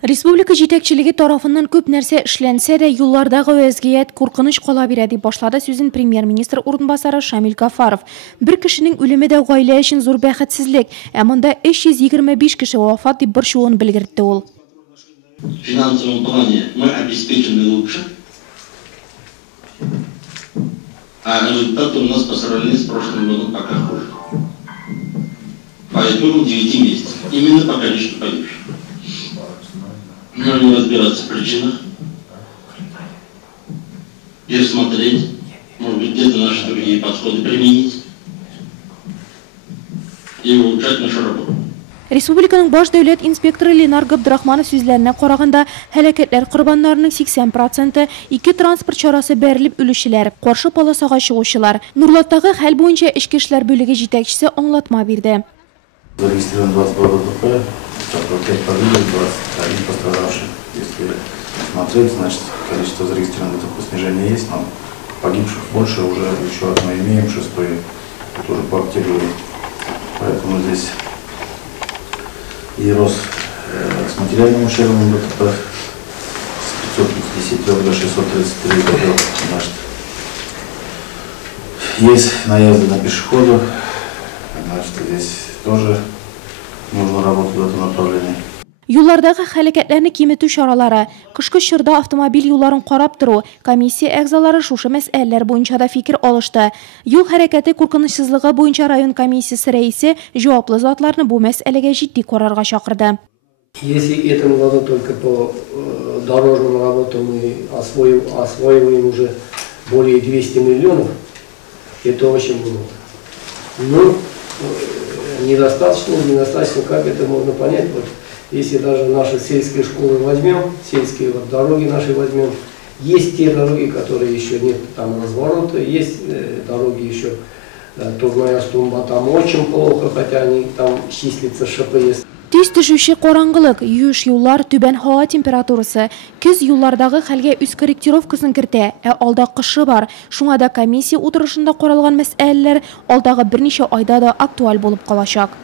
Республика җитәкчелеге тарафыннан күп нәрсә эшләнсә дә, юллардагы вазгыять куркыныч кала бирә, дип башлады сүзен премьер-министр урынбасары Шамил Гафаров. Бер кешенең үлеме дә гаилә өчен зур бәхетсезлек, ә монда 325 кеше вафат дип борчуын белгертте ул. В финансовом плане мы обеспечены лучше, а результаты у нас по сравнению с прошлым годом пока хуже. Поэтому 9 месяцев. Именно по количеству погибших. Нужно разбираться в причинах, пересмотреть, может быть, где-то наши другие подходы применить и улучшать нашу работу. Республиканың баш дәүләт инспекторы Ленар Габдрахманов сүзләренә караганда, һәлакәтләр корбаннарының 80% ике транспорт чарасы бәрелеп үлүчеләр, каршы полосага чыгучылар. Нурлаттагы хәл буенча эчке эшләр бүлеге җитәкчесе аңлатма бирде. Зарегистрировано 22 ДТП, 5 погибших, 21 пострадавших. Если смотреть, значит, количество зарегистрированных ДТП снижения есть, но погибших больше уже еще одно имеем, 6-й, это уже по октябрю. Поэтому здесь и рост с материальным ущербом ДТП с 553 до 633 ДТП. Значит, есть наезды на пешеходов, значит, здесь тоже нужно работать в этом направлении. Юллардагы һәлакәтләрне киметү чаралары, кышкы чорда автомобиль юлларын карап тору, комиссия әгъзалары шушы мәсьәләләр буенча да фикер алышты. Юл хәрәкәте куркынычсызлыгы буенча район комиссиясе рәисе жауаплы затларны бу мәсьәләгә җитди карарга чакырды. Если этому году только по дорожным работам мы освоиваем уже более 200 миллионов, это очень много. Но недостаточно, как это можно понять? Вот, если даже наши сельские школы возьмем, сельские вот дороги наши возьмем, есть те дороги, которые еще нет там разворота, есть дороги еще Турмая-Стумба, там очень плохо, хотя они там числятся ШПС. Тиз төшүче караңгылык, юеш юллар, түбән һава температурасы, көз юллардагы хәлгә үз корректировкасын кертә, ә алда кышы бар. Шуңа да комиссия утырышында каралган мәсьәләләр алдагы берничә айда да актуаль булып калачак.